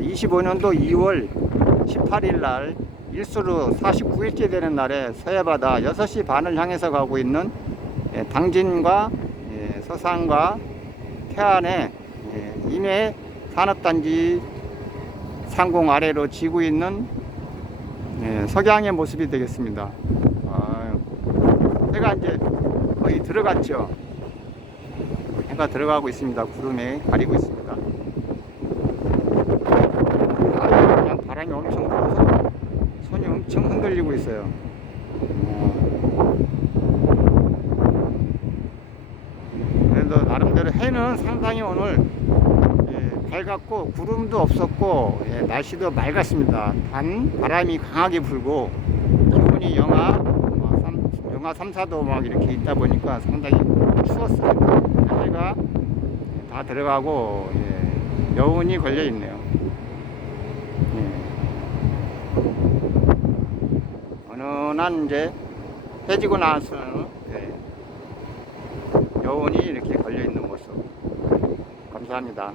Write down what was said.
25년도 2월 18일 날 일수로 49일째 되는 날에 서해바다 6시 반을 향해서 가고 있는 예, 당진과 예, 서산과 태안의 예, 임해 산업단지 상공 아래로 지고 있는 예, 석양의 모습이 되겠습니다. 해가 이제 거의 들어갔죠. 해가 들어가고 있습니다. 구름에 가리고 있습니다. 아, 그냥 바람이 엄청 불어서 손이 엄청 흔들리고 있어요. 어. 그래도 나름대로 해는 상당히 오늘 예, 밝았고 구름도 없었고 예, 날씨도 맑았습니다. 단 바람이 강하게 불고 기온이 영하 뭐 삼- 영하 3, 4도 막 이렇게 있다 보니까 상당히 추웠습니다. 해가 다 들어가고 예, 여운이 걸려 있네요. 예. 어느 날 이제 해지고 나서는 예, 여운이 이렇게 걸려 있는 모습. 감사합니다.